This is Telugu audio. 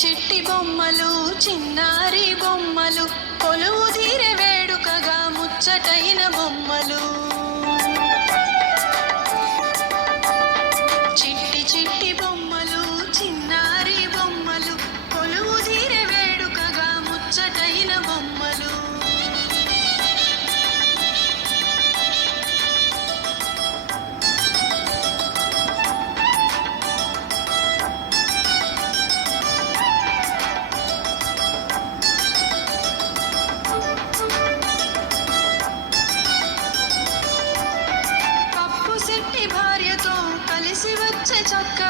చిట్టి బొమ్మలు చిన్నారి బొమ్మలు కొలువు took